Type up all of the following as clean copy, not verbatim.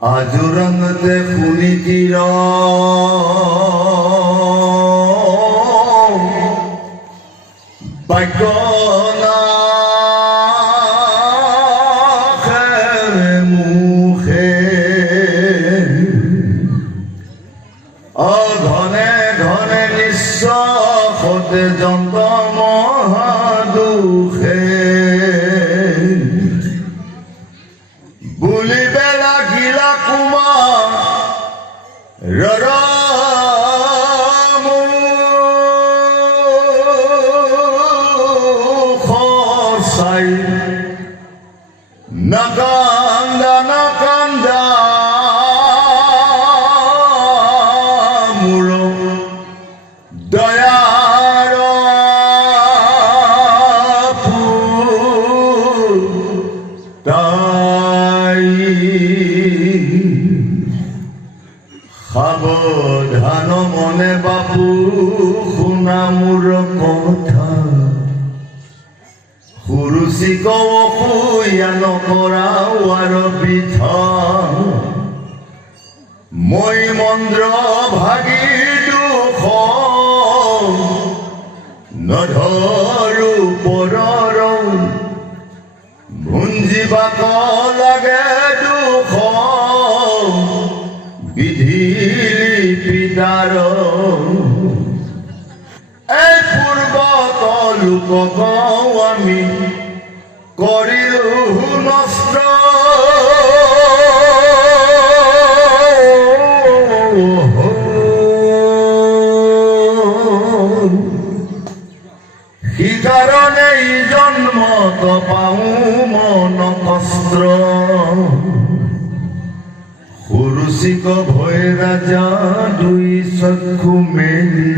আজুরঙতে ফুনিকির বাক্যনা মুখে ঘনে ঘনে নিঃশ্বাসতে যন্ত মহাদুখে বুলি বেলা গিলা কুমার খসাই নাকান্দা নাকান্দা মূল দয়ার তাই সাবধান মনে বাপু শুনা মোৰ কথা সুৰুচি কয়া নকৰাও আৰু পিঠা মই মন্দ্ৰ ভাগি দুখ নধৰো পৰৰ ভুঞ্জিবাক লাগে দুখ বিধিলি পিতাৰ এই পূৰ্বত লোকক আমি কৰিলো নষ্ট সেইকাৰণে এই জন্মত পাওঁ মন কষ্ট সুৰুচিক ভয় ৰাজা দুই চক্ষু মেলি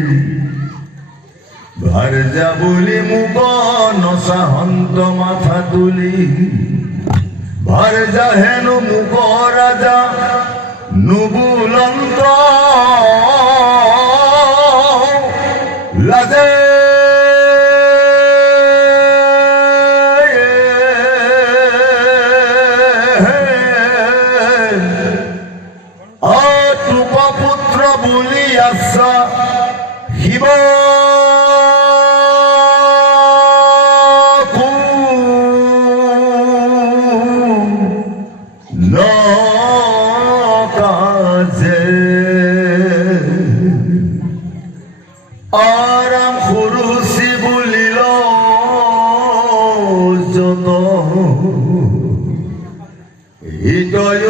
ভাৰ্যা বুলি মোক নচাহন্ত মাথা তুলি ভাৰ্যা হেনো মোক ৰাজা নুবুলন্ত লাজে পুত্ৰ বুলি আছা শিৱ নকাজে আৰাম সুৰুচি বুলিল যত হৃদয়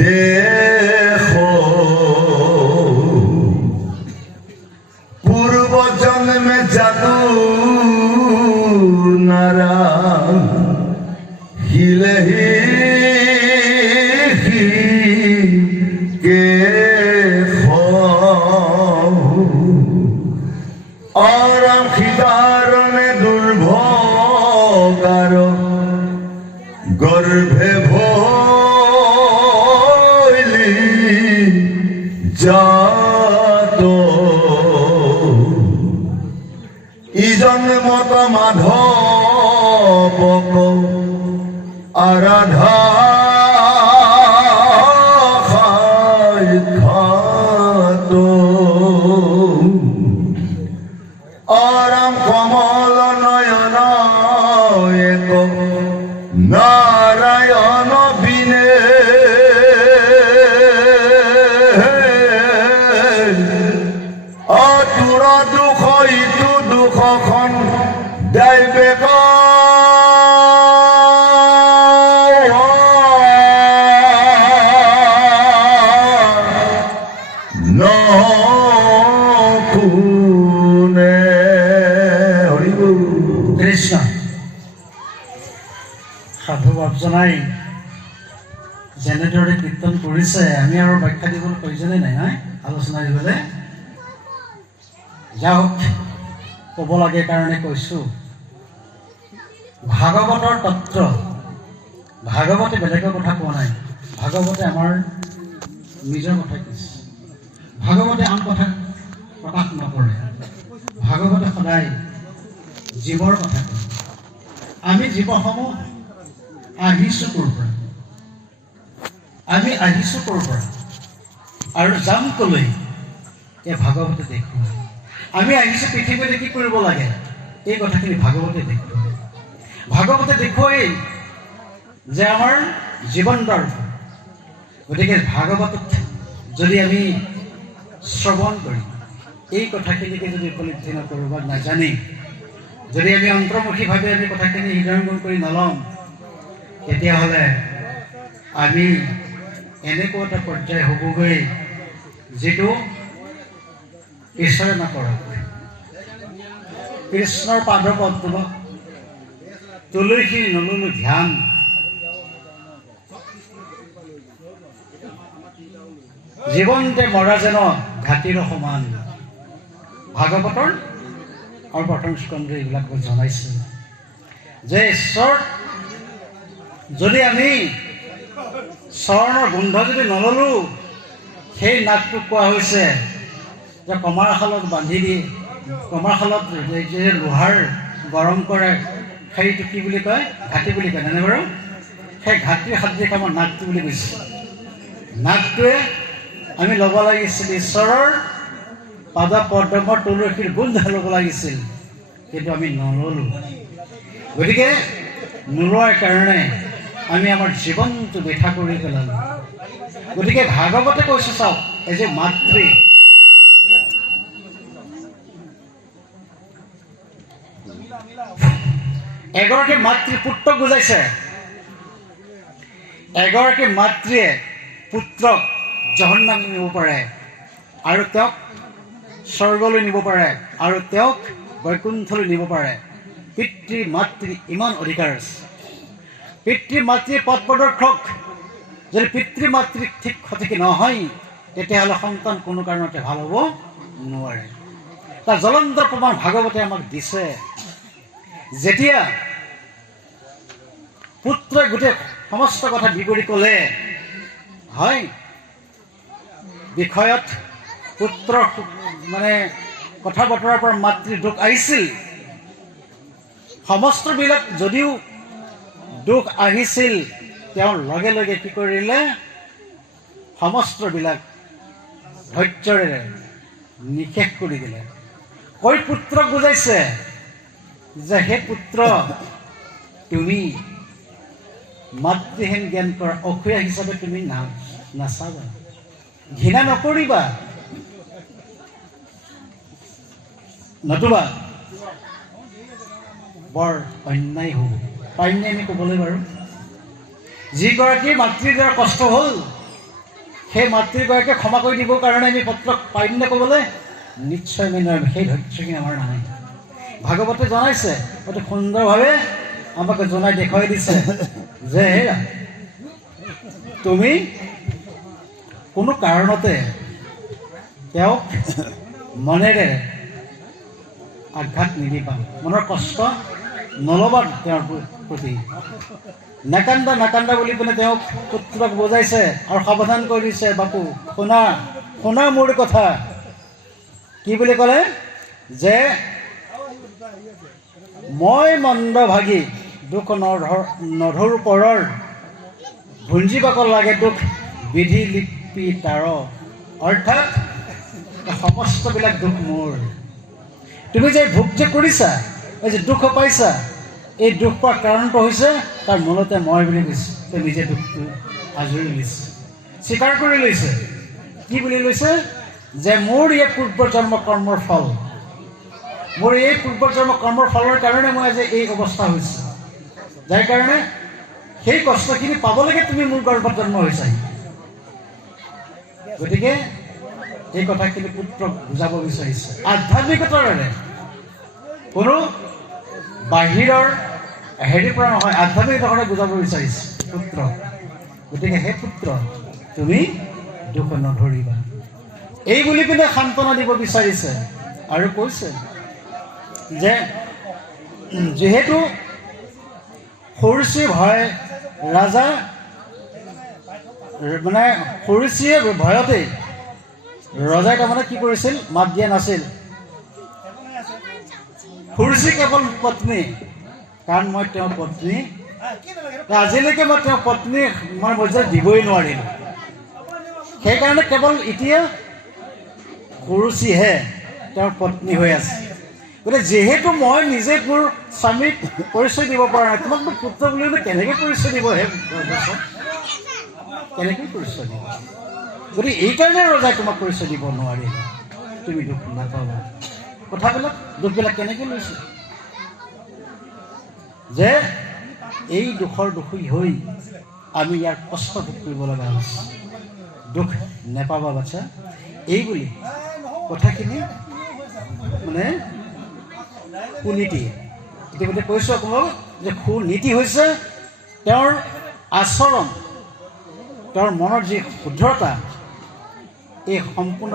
দেখ পূর্ব জন্মে যাদু নারা হিলেহি কে আরাম খিদারণে দুর্ভগার গর্ভে যাত ইজন মত মাধবক আরাধা খাত আরাম কমল নয়ন এক নারায়ণ বিনে অতুর দুখ ইটো দুখখন দাইবেক নকুনে হৰিব কৃষ্ণ সাধুবাদ জনাই যেনেদৰে কীৰ্তন কৰিছে আমি আৰু ব্যাখ্যা দিবলৈ প্ৰয়োজনে নাই নহয় আলোচনা দিবলৈ যাওক ক'ব লাগে কাৰণে কৈছোঁ ভাগৱতৰ তত্ত্ব ভাগৱতে বেলেগৰ কথা কোৱা নাই ভাগৱতে আমাৰ নিজৰ কথা কৈছে ভাগৱতে আন কথা প্ৰকাশ নকৰে ভাগৱতে সদায় জীৱৰ কথা কয় আমি জীৱসমূহ আহিছোঁ ক'ৰ পৰা, আমি আহিছোঁ ক'ৰ পৰা আৰু যাম ক'লৈ, এই ভাগৱতে দেখুৱায়। আমি আহিছোঁ পৃথিৱীতে কি কৰিব লাগে, এই কথাখিনি ভাগৱতে দেখুৱায়। ভাগৱতে দেখুৱাই যে আমাৰ জীৱন দৰ্শন। গতিকে ভাগৱতত যদি আমি শ্ৰৱণ কৰি এই কথাখিনিকে যদি উপলব্ধি নকৰোঁ বা নাজানি যদি আমি অন্তৰ্মুখীভাৱে আমি কথাখিনি হৃদয়ংগম কৰি নলওঁ, তেতিয়াহ'লে আমি এনেকুৱা এটা পৰ্যায় হ'বগৈ যিটো ঈশ্বৰে নকৰক। কৃষ্ণৰ পাদপদ্ম তুলসী নললো ধ্যান, জীৱনতে মৰা যেন ঘাটিৰ সমান। ভাগৱতৰ আৰু প্ৰথম স্কন্ধে এইবিলাক জনাইছে যে ঈশ্বৰ যদি আমি চৰণৰ গোন্ধ যদি নললোঁ, সেই নাকটোক কোৱা হৈছে যে কমাৰশালত বান্ধি দি, কমাৰশালত যে লোহাৰ গৰম কৰে সেইটো কি বুলি কয়, ঘাটি বুলি কয়, জানে বাৰু? সেই ঘাটিৰ সাদৃশ আমাৰ নাকটো বুলি কৈছে। নাকটোৱে আমি ল'ব লাগিছিল ঈশ্বৰৰ পাদ পদ্মৰ তুলসীৰ গোন্ধ ল'ব লাগিছিল, কিন্তু আমি নল'লোঁ। গতিকে নোলোৱাৰ কাৰণে আমি আমাৰ জীৱনটো বৃথা কৰি পেলালোঁ। গতিকে ভাগৱতে কৈছে, চাওক, এই যে মাতৃ এগৰাকী মাতৃ পুত্ৰক বুজাইছে। এগৰাকী মাতৃয়ে পুত্ৰক জহন্নাম নিব পাৰে আৰু তেওঁক স্বৰ্গলৈ নিব পাৰে আৰু তেওঁক বৈকুণ্ঠলৈ নিব পাৰে। পিতৃ মাতৃ ইমান অধিকাৰ আছে। পিতৃ মাতৃৰ পথ প্ৰদৰ্শক যদি পিতৃ মাতৃ ঠিক সঠিক নহয়, তেতিয়াহ'লে সন্তান কোনো কাৰণতে ভাল হ'ব নোৱাৰে। তাৰ জ্বলন্ত প্ৰমাণ ভাগৱতে আমাক দিছে। যেতিয়া পুত্ৰই গোটেই সমস্ত কথা বিৱৰি ক'লে, হয়, বিষয়ত পুত্ৰৰ মানে কথা বতৰাৰ পৰা মাতৃৰ দুখ আহিছিল। সমস্তবিলাক যদিও দুখ আহিছিল, তেওঁৰ লগে লগে কি কৰিলে, সমস্তবিলাক ধৈৰ্যৰে নিষেধ কৰি দিলে। কৈ পুত্ৰক বুজাইছে যে হে পুত্ৰ, তুমি মাতৃহীন জ্ঞান কৰা অসূয়া হিচাপে তুমি নাচাবা, ঘৃণা নকৰিবা, নতুবা বৰ অন্যায় হ'ব। পাৰিমনে আমি ক'বলৈ বাৰু? যিগৰাকী মাতৃৰ দ্বাৰা কষ্ট হ'ল, সেই মাতৃগৰাকীয়ে ক্ষমা কৰি দিবৰ কাৰণে আমি পুত্ৰক পাৰিমনে ক'বলৈ? নিশ্চয় আমি নোৱাৰিম। সেই ধৈৰ্যখিনি আমাৰ নাই। ভাগৱতে জনাইছে, অতি সুন্দৰভাৱে আমাক জনাই দেখুৱাই দিছে যে তুমি কোনো কাৰণতে তেওঁক মনেৰে আঘাত নিদিবা, মনৰ কষ্ট নল'বা তেওঁৰ প্ৰতি। নাকান্দা নাকান্দা বুলি পেলাই তেওঁক পুত্ৰক বুজাইছে আৰু সাৱধান কৰি দিছে, বাপু শুনা, শুনা মোৰ কথা। কি বুলি ক'লে? যে মই মন্দভাগী দুখ নধৰ পৰৰ, ভুঞ্জিবাক লাগে দুখ বিধি লিপি তাৰ। অৰ্থাৎ সমস্তবিলাক দুখ মোৰ। তুমি যে ভোগ যে কৰিছা, এই যে দুখ পাইছা, এই দুখ পোৱাৰ কাৰণটো হৈছে তাৰ মূলতে মই বুলি কৈছে। তেওঁ নিজে দুখটো আজৰি লৈছে, স্বীকাৰ কৰি লৈছে। কি বুলি লৈছে? যে মোৰ এই পূৰ্বজন্ম কৰ্মৰ ফল, মোৰ এই পূৰ্বজন্ম কৰ্মৰ ফলৰ কাৰণে মই আজি এই অৱস্থা হৈছে, যাৰ কাৰণে সেই কষ্টখিনি পাবলৈকে তুমি মোৰ গৰ্ভত জন্ম হৈছা। গতিকে এই কথাখিনি পুত্ৰক বুজাব বিচাৰিছে আধ্যাত্মিকতাৰে, কোনো বাহিৰৰ হেৰিৰ পৰা নহয়, আধ্যাত্মিকতাৰে বুজাব বিচাৰিছে পুত্ৰক। গতিকে সেই পুত্ৰ, তুমি দুখ নধৰিবা, এই বুলি পিনে সান্তনা দিব বিচাৰিছে। আৰু কৈছে যে যিহেতু সৰুচি ভয় ৰাজা, মানে সৰুচিয়ে ভয়তেই ৰজাই তাৰমানে কি কৰিছিল, মাত দিয়া নাছিল। সৰুচি কেৱল পত্নী, কাৰণ মই তেওঁৰ পত্নী আজিলৈকে মই তেওঁৰ পত্নী মই মৰ্যাদা দিবই নোৱাৰিলোঁ। সেইকাৰণে কেৱল এতিয়া কুৰুচিহে তেওঁৰ পত্নী হৈ আছে। গতিকে যিহেতু মই নিজে মোৰ স্বামীক পৰিচয় দিব পৰা নাই, তোমাকতো পুত্ৰ বুলিলে কেনেকৈ পৰিচয় দিব? কেনেকৈ পৰিচয় দিব? গতিকে এইকাৰণে ৰজাই তোমাক পৰিচয় দিব নোৱাৰিলে। তুমি দুখ নাপাবা। কথাবিলাক দুখবিলাক কেনেকৈ লৈছে যে এই দুখৰ দোষী হৈ আমি ইয়াৰ কষ্ট ভোগ কৰিব লগা হৈছে। দুখ নেপাবা বাচ্ছা, এই বুলি কথাখিনি মানে কুনীতি। ইতিমধ্যে কৈছোঁ আপোনালোক যে সুনীতি হৈছে তেওঁৰ আচৰণ, তেওঁৰ মনৰ যি শুদ্ধতা, এই সম্পূৰ্ণ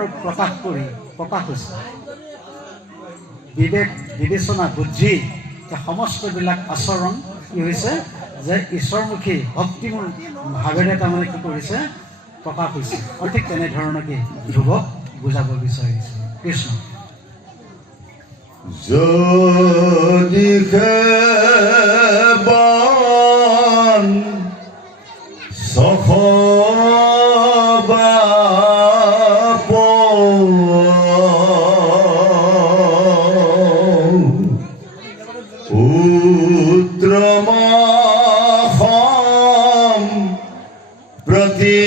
প্ৰকাশ হৈছে। বিবেক বিবেচনা বুদ্ধি এই সমস্তবিলাক আচৰণ কি হৈছে যে ঈশ্বৰমুখী ভক্তিমূল ভাৱেৰে তাৰমানে কি কৰিছে? প্ৰকাশ হৈছে। আৰু ঠিক তেনেধৰণে কি ধ্ৰুৱক বুজাব বিচাৰিছে কৃষ্ণ। যদি খেবান সখবা উত্তমাসম প্ৰতি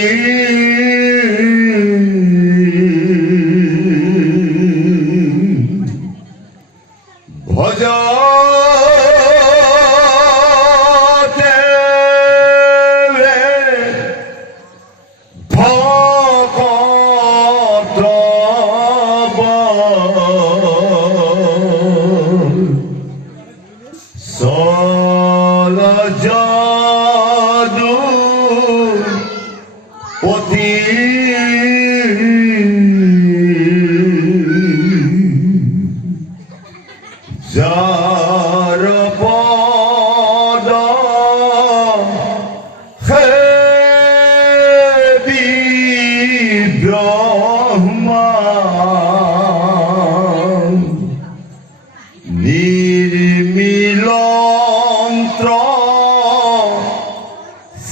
ভজতে ভকত চল যদু পতি যার পদ হেবি ব্রহ্মা নির্মিলন্ত্র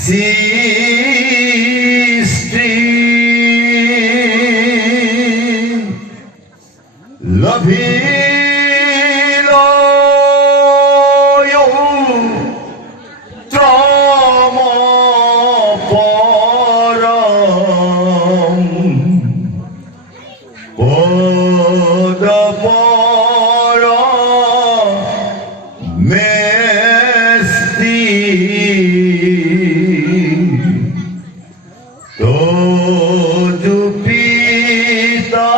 সৃষ্টি লভিল ত্রম পরম পদ পর মেস্তি তোজু পিতা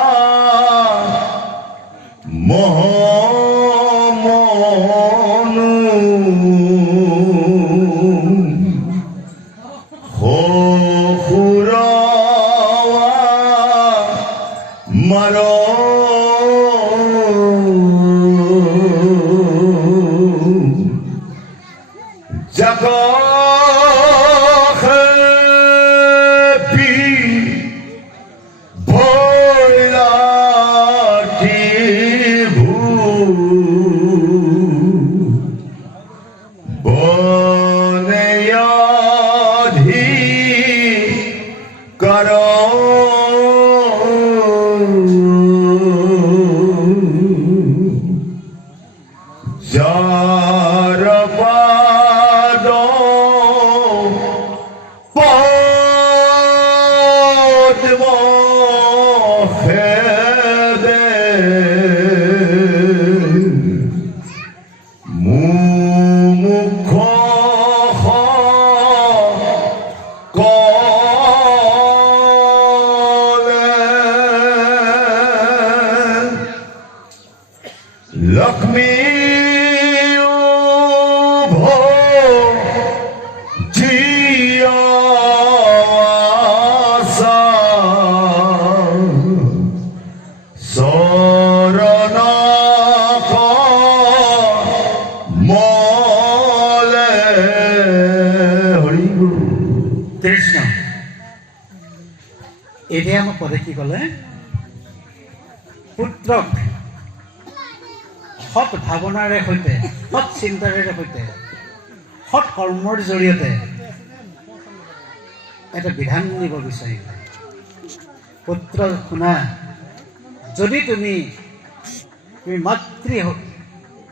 মহমনু খুরাওয়া মার জগি ভোলাটি ভূ বনয়াধি কর যার পাদ পদ্ম খেদে মুখ কলে লক্ষ্মী শরণ মলে হৰি কৃষ্ণ। এতিয়া মোক পদে কি ক'লে? পুত্ৰক সৎ ভাৱনাৰে সৈতে, সৎ চিন্তাৰে সৈতে, সৎ কৰ্মৰ জৰিয়তে এটা বিধান দিব বিচাৰিলে। পুত্ৰ শুনা, যদি তুমি মাতৃ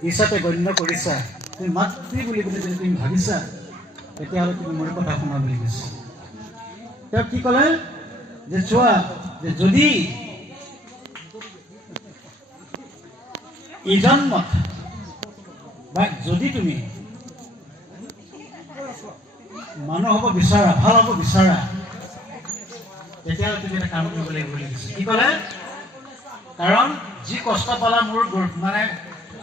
হিচাপে গণ্য কৰিছা, তুমি মাতৃ বুলি যদি তুমি ভাবিছা, তেতিয়াহ'লে তুমি মোৰ কথা শুনা বুলি কৈছে। তেওঁ কি ক'লে যে চোৱা, যে যদি এই জন্মত বা যদি তুমি মানুহ হ'ব বিচাৰা, ভাল হ'ব বিচাৰা, তেতিয়াহ'লে তুমি এটা কাম কৰিব লাগিব বুলি কৈছে। কি ক'লে? কাৰণ যি কষ্ট পালা মোৰ মানে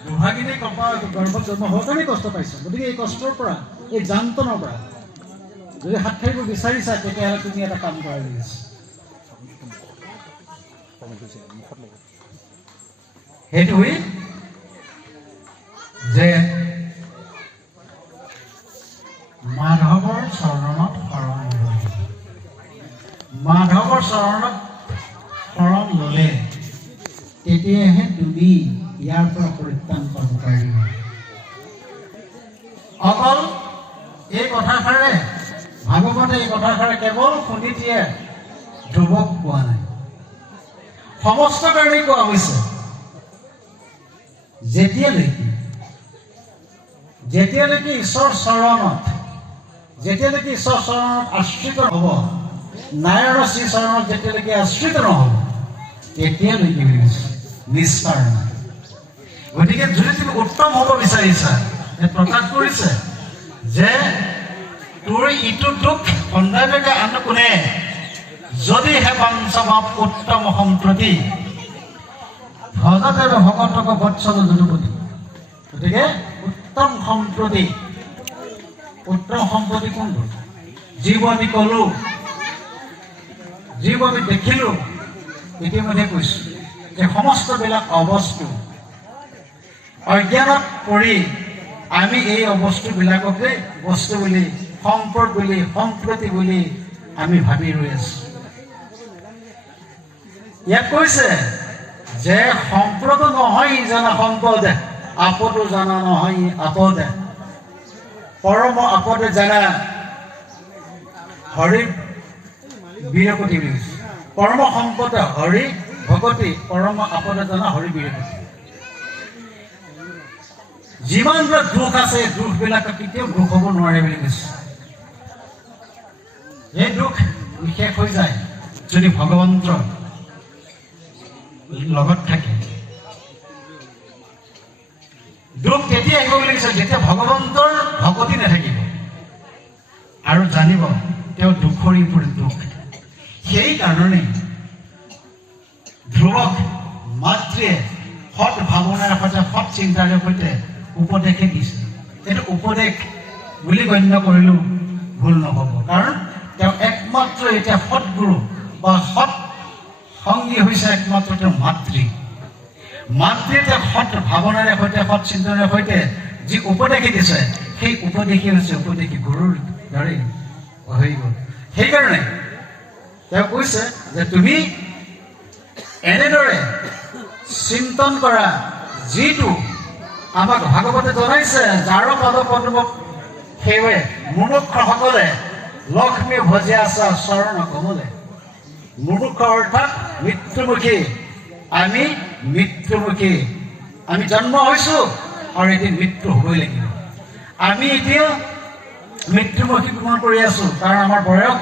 দুভাগিনী গৰ্ভত জন্ম হোৱাৰ কাৰণে কষ্ট পাইছা, গতিকে এই কষ্টৰ পৰা, এই যান্ত্ৰণৰ পৰা যদি হাত সাৰিব বিচাৰিছা, তেতিয়াহ'লে তুমি এটা কাম কৰা বুলি কৈছে। সেইটোৱে যে মাধৱৰ চৰণত শৰণ ল'ব। মাধৱৰ চৰণত শৰণ ল'লে তেতিয়াহে তুমি ইয়াৰ পৰা পৰিত্ৰাণ পাব পাৰিবা। অকল এই কথাষাৰে, ভাগৱতে এই কথাষাৰে কেৱল শুনি দিয়ে ধ্ৰুৱক কোৱা নাই, সমস্ত কাৰণেই কোৱা হৈছে। যেতিয়ালৈকে ঈশ্বৰৰ চৰণত আশ্ৰিত হ'ব, নাৰায়ণৰ শ্ৰী চৰণত যেতিয়ালৈকে আশ্ৰিত নহ'ব, তেতিয়ালৈকে নিস্তাৰ নাই। গতিকে যদি তুমি উত্তম হ'ব বিচাৰিছা, প্ৰকাশ কৰিছে যে তোৰ ইটো দুখ সন্ধানকে আন কোনে যদিহে পাঞ্চমাপ উত্তম সম্প্ৰতি ভজতে ভকতক বৎসল যদুপতি। গতিকে উত্তম সম্প্ৰতি কোনটো? যিবোৰ আমি ক'লো, যিবোৰ আমি দেখিলো, ইতিমধ্যে কৈছো যে সমস্তবিলাক অবস্তু। অজ্ঞানত পৰি আমি এই অবস্তুবিলাককে বস্তু বুলি, সম্পদ বুলি, সম্প্ৰতি বুলি আমি ভাবি ৰৈ আছো। ইয়াত কৈছে যে সম্পদ নহয় জানা সম্পদ, আপদো জানা নহয় আপদ, পৰম আপদে জানা হৰি বীৰপতি বুলি কৈছে। পৰম সম্পদ হৰি ভকতি, পৰম আপদে জানা হৰি বীৰপতি। যিমানবিলাক দুখ আছে, দুখবিলাক কেতিয়াও দুখ হ'ব নোৱাৰে বুলি কৈছে। এই দুখ শেষ হৈ যায় যদি ভগৱন্তৰ লগত থাকে। দুখ তেতিয়া আহিব বুলি কৈছে যেতিয়া ভগৱন্তৰ ভকতি নাথাকিব আৰু জানিব তেওঁ দুখৰ ওপৰত দুখ। সেইকাৰণে ধ্ৰুৱক মাতৃয়ে সৎ ভাৱনাৰ সৈতে, সৎ চিন্তাৰে সৈতে উপদেশে দিছে। এইটো উপদেশ বুলি গণ্য কৰিলেও ভুল নহ'ব, কাৰণ তেওঁ একমাত্ৰ এতিয়া সৎগুৰু বা সৎ সংগী হৈছে একমাত্ৰ তেওঁৰ মাতৃ। মাতৃয়ে তেওঁ সৎ ভাৱনাৰে সৈতে, সৎ চিন্তনাৰে সৈতে যি উপদেশে দিছে, সেই উপদেশে হৈছে উপদেশী গুৰুৰ দৰে হৈ গ'ল। সেইকাৰণে তেওঁ কৈছে যে তুমি এনেদৰে চিন্তন কৰা, যিটো আমাক ভাগৱতে জনাইছে, যাৰ পদপদ্ম সেৱে মুমুক্ষসকলে লক্ষ্মী ভজে আছা চৰণ কমলে। মুমুক্ষ অৰ্থাৎ মৃত্যুমুখী, আমি মৃত্যুমুখী, আমি জন্ম হৈছো আৰু এদিন মৃত্যু হ'বই লাগিব। আমি এতিয়া মৃত্যুমুখী গমন কৰি আছো, কাৰণ আমাৰ বয়স,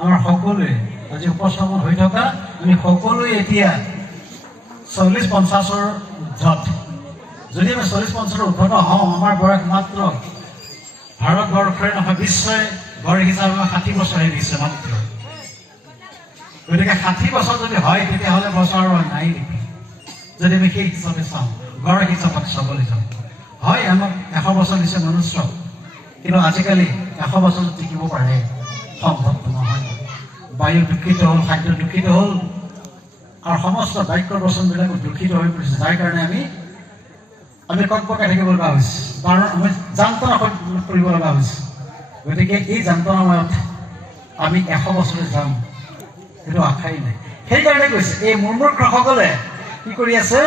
আমাৰ সকলোৱে আজি উপস্থাপন হৈ থকা আমি সকলোৱে এতিয়া 40-50ৰ ঊৰ্ধত। যদি আমি 40-50ৰ ঊৰ্ধত হওঁ, আমাৰ বয়স মাত্ৰ ভাৰতবৰ্ষৰে নহয় বিশ্বই গড় হিচাপে 60 বছৰহে দিছে মাত্ৰ। গতিকে 60 বছৰ যদি হয়, তেতিয়াহ'লে বছৰ নাই নেকি? যদি আমি সেই হিচাপে চাওঁ, গড় হিচাপত চাবলৈ যাওঁ, হয় আমাক 100 বছৰ দিছে মনুষ্য, কিন্তু আজিকালি 100 বছৰত টিকিব পাৰে সম্ভৱ নহয়। বায়ু দূষিত হ'ল, খাদ্য দূষিত হ'ল, আৰু সমস্ত বাক্য বচনবিলাকো দূষিত হৈ পৰিছে, যাৰ কাৰণে আমি ককপকাই থাকিব লগা হৈছে, কাৰণ আমি যান্ত্ৰণা কৰিব লগা হৈছে। গতিকে এই যান্ত্ৰণাময়ত আমি 100 বছৰে যাম, সেইটো আশাই নাই। সেইকাৰণে কৈছে এই মুমুক্ষসকলে কি কৰি আছে?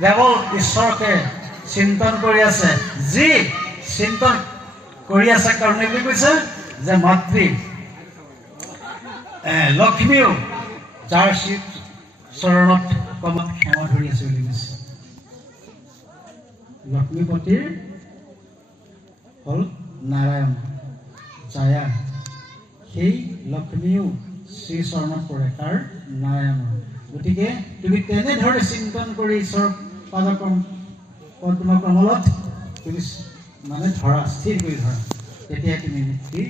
কেৱল ঈশ্বৰকে চিন্তন কৰি আছে। যি চিন্তন কৰি আছে কাৰণে বুলি কৈছে যে মাতৃ লক্ষ্মীও যাৰ চৰণত কমত সেৱা ধৰি আছে বুলি কৈছে। লক্ষ্মীপতিৰ হ'ল নাৰায়ণ জায়া, সেই লক্ষ্মীও শ্ৰী চৰণত পৰে কাৰ নাৰায়ণৰ। গতিকে তুমি তেনেধৰণে চিন্তন কৰি ঈশ্বৰৰ পদ্ম কমলত তুমি মানে ধৰা, স্থিৰ কৰি ধৰা, তেতিয়া তুমি মুক্তি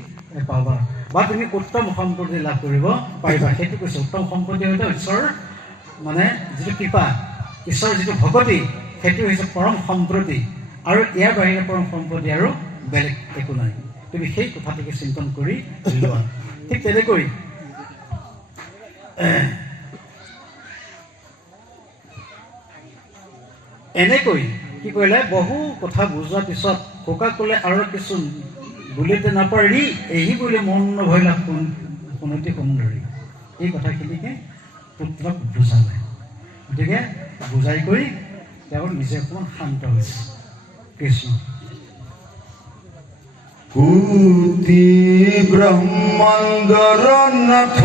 পাবা বা তুমি উত্তম সম্পত্তি লাভ কৰিব পাৰিবা। সেইটো কৈছে উত্তম সম্পত্তি হয়তো ঈশ্বৰৰ মানে যিটো কৃপা, ঈশ্বৰৰ যিটো ভকতি, সেইটো হৈছে পৰম সম্প্ৰতি, আৰু ইয়াৰ বাহিৰে পৰম সম্পত্তি আৰু বেলেগ একো নাই। তুমি সেই কথাটিকে চিন্তন কৰি লোৱা। ঠিক তেনেকৈ এনেকৈ কি কৰিলে বহু কথা বুজোৱাৰ পিছত কোকা ক'লে আৰু কিছু বুলিতে নাপাৰি এই বুলি মন নভৈলা কোনটি সুন্দৰী। এই কথাখিনিকে পুত্ৰক বুজালে। গতিকে বুজাই কৰি তেওঁ নিজে অকণমান শান্ত হৈছে। কৃষ্ণ কুতি ব্ৰহ্মাণ্ডৰ নাথ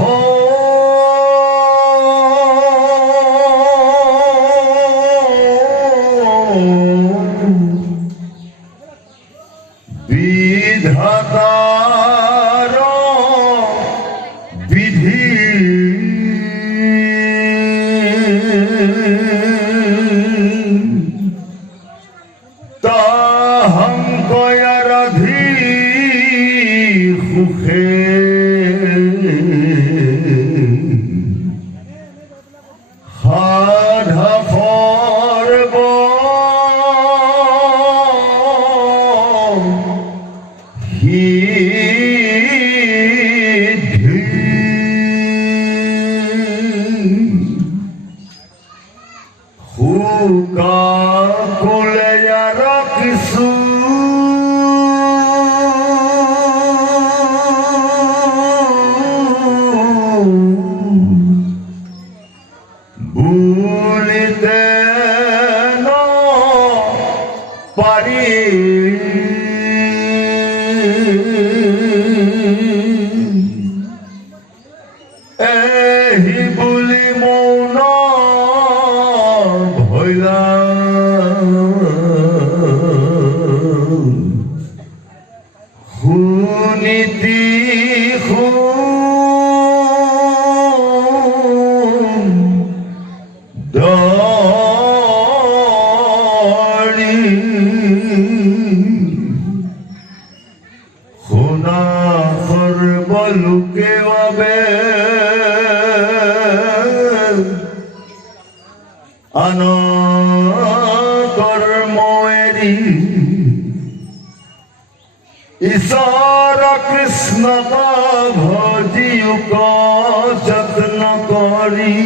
বিধাতাৰ বিধি তাহাং কয়াৰাধি সুখে সাধা পৰ্ব Huka kuleyara kisu bulite no pari ehi buli mona Huniti hun dari Huna farbaluke wabe Ana कर्मोरी ईश्वर कृष्ण का भजियु का जत्न करी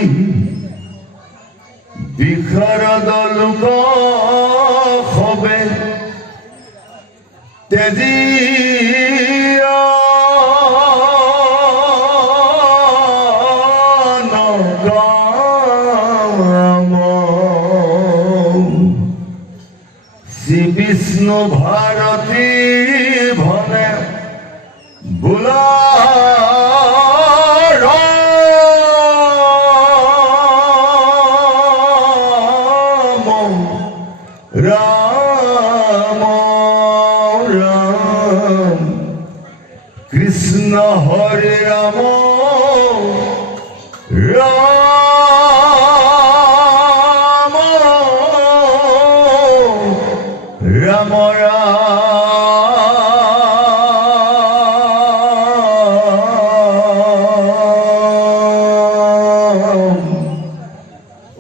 बिखर दल का खबे तेजिया শ্রী বিষ্ণু ভারতী ভনে বুলা রাম রাম কৃষ্ণ হরে রাম রাম রাম রাম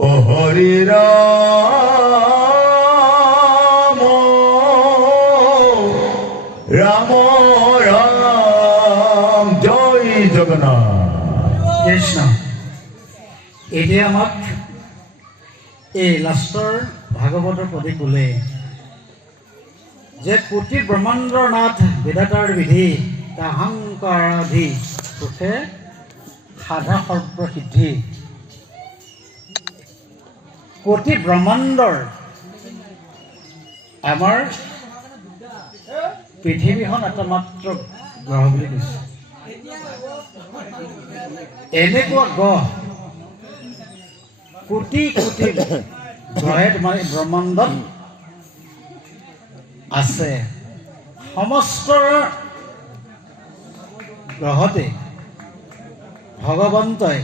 ও হরি রাম রাম রাম জয় জগন্নাথ। কৃষ্ণ এতিয়া আমাক এই লাষ্টৰ ভাগৱতৰ পদে ক'লে যে কোটি ব্ৰহ্মাণ্ডৰ নাথ বিধাতাৰ বিধি তাহাংকাৰাধি সুখে সাধা সৰ্বসিদ্ধি। কোটি ব্ৰহ্মাণ্ডৰ আমাৰ পৃথিৱীখন এটা মাত্ৰ গ্ৰহ বুলি কৈছে। এনেকুৱা গ্ৰহ কোটি কোটি গ্ৰহে তোমাৰ এই ব্ৰহ্মাণ্ডত আছে। সমস্ত গ্ৰহতে ভগৱন্তই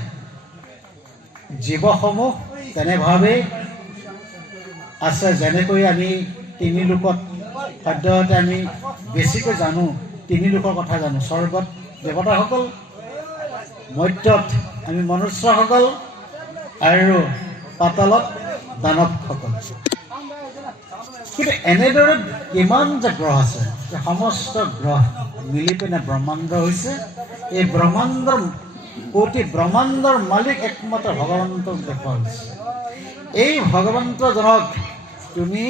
জীৱসমূহ তেনেভাৱেই আছে। যেনেকৈ আমি তিনি লোকত সদ্যহতে আমি বেছিকৈ জানো, তিনি লোকৰ কথা জানো। স্বৰ্গত দেৱতাসকল, মৰ্ত্যত আমি মনুষ্যসকল আৰু পাতালত দানৱসকল। কিন্তু এনেদৰে কিমান যে গ্ৰহ আছে, সমস্ত গ্ৰহ মিলি পিনে ব্ৰহ্মাণ্ড হৈছে। এই ব্ৰহ্মাণ্ডৰ কোটি ব্ৰহ্মাণ্ডৰ মালিক একমাত্ৰ ভগৱন্তক দেখুওৱা হৈছে। এই ভগৱন্তজনক তুমি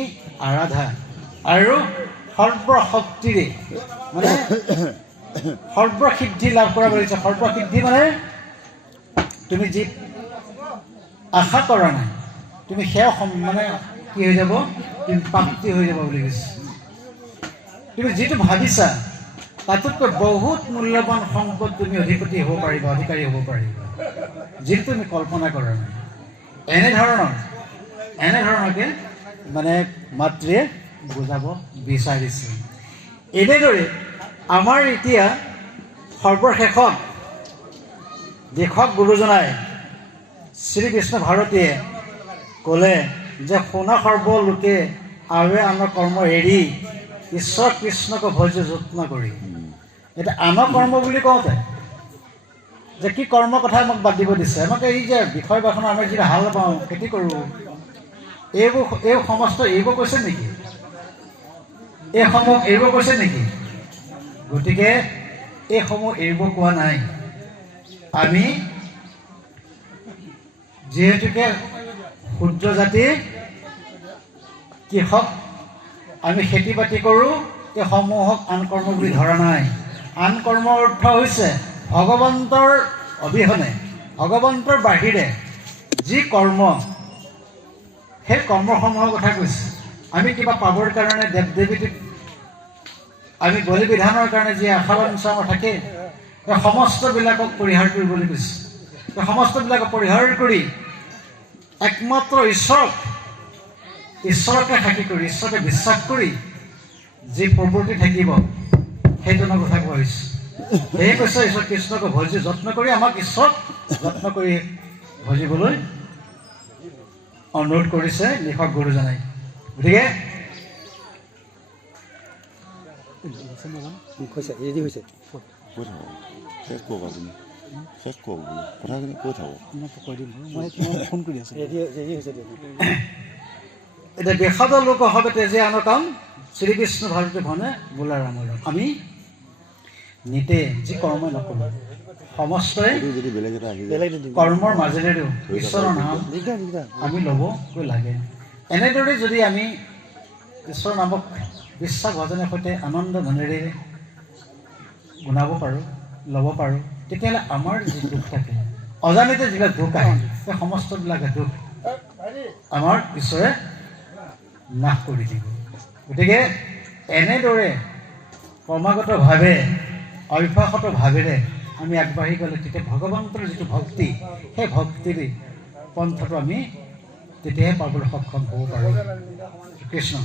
আৰাধা আৰু সৰ্বশক্তিৰে মানে সৰ্বসিদ্ধি লাভ কৰা বুলিছে। সৰ্বসিদ্ধি মানে তুমি যি আশা কৰা নাই তুমি সেয়া মানে কি হৈ যাব, তুমি প্ৰাপ্তি হৈ যাব বুলি কৈছে। তুমি যিটো ভাবিছা তাতোতকৈ বহুত মূল্যৱান সম্পদ তুমি অধিপতি হ'ব পাৰিবা, অধিকাৰী হ'ব পাৰিবা, যিটো তুমি কল্পনা কৰা নাই। এনেধৰণকে মানে মাতৃয়ে বুজাব বিচাৰিছে। এনেদৰে আমাৰ এতিয়া সৰ্বশেষত দেশক গুৰুজনাই শ্ৰীকৃষ্ণ ভাৰতীয়ে ক'লে যে শুনা সৰ্ব লোকে আৱে আনৰ কৰ্ম এৰি ঈশ্বৰ কৃষ্ণক ভজ যত্ন কৰি। এতিয়া আনৰ কৰ্ম বুলি কওঁতে যে কি কৰ্মৰ কথা আমাক বাদ দিব দিছে। আমাক এই যে বিষয় বাখন আমি যি হাল পাওঁ, খেতি কৰোঁ, এই সমস্ত এৰিব কৈছে নেকি? এইসমূহ এৰিব কৈছে নেকি? গতিকে এইসমূহ এৰিব কোৱা নাই। আমি যিহেতুকে ক্ষুদ্ৰ জাতি কৃষক, আমি খেতি বাতি কৰোঁ, এইসমূহক আন কৰ্ম বুলি ধৰা নাই। আন কৰ্মৰ অৰ্থ হৈছে ভগৱন্তৰ অবিহনে, ভগৱন্তৰ বাহিৰে যি কৰ্ম, সেই কৰ্মসমূহৰ কথা কৈছে। আমি কিবা পাবৰ কাৰণে দেৱ দেৱীক আমি বলি বিধানৰ কাৰণে যি আশা বাঞ্ছা থাকে, সেই সমস্তবিলাকক পৰিহাৰ কৰিবলৈ কৈছে। সেই সমস্তবিলাকক পৰিহাৰ কৰি একমাত্ৰ ঈশ্বৰকে সাক্ষী কৰি, ঈশ্বৰকে বিশ্বাস কৰি যি প্ৰৱৃত্তি থাকিব, সেইজনৰ কথা কোৱা হৈছে। সেয়ে কৈছে ঈশ্বৰ কৃষ্ণক ভজি যত্ন কৰি, আমাক ঈশ্বৰক যত্ন কৰি ভজিবলৈ অনুৰোধ কৰিছে লিখক গুৰুজনাই। গতিকে এতিয়া দেশত লোক হবে তেজে আনৰ কাম, শ্ৰীকৃষ্ণ ভাৰতী ভনে বোলা ৰামৰ। আমি নিতে যি কৰ্মই নকৰোঁ, সমস্তই কৰ্মৰ মাজেৰেও ঈশ্বৰৰ নাম আমি ল'বকৈ লাগে। এনেদৰে যদি আমি ঈশ্বৰৰ নামক বিশ্বাস ভজনৰ সৈতে আনন্দ ধনেৰে গুণাব পাৰোঁ, ল'ব পাৰোঁ, তেতিয়াহ'লে আমাৰ যি দুখ থাকে, অজানিতে যিবিলাক দুখ আহে, সেই সমস্তবিলাকে দুখ আমাৰ ঈশ্বৰে নাশ কৰি দিব। গতিকে এনেদৰে ক্ৰমাগতভাৱে অভ্যাসত ভাৱেৰে আমি আগবাঢ়ি গ'লে তেতিয়া ভগৱন্তৰ যিটো ভক্তি, সেই ভক্তিৰ পন্থটো আমি তেতিয়াহে পাবলৈ সক্ষম হ'ব পাৰোঁ। কৃষ্ণ।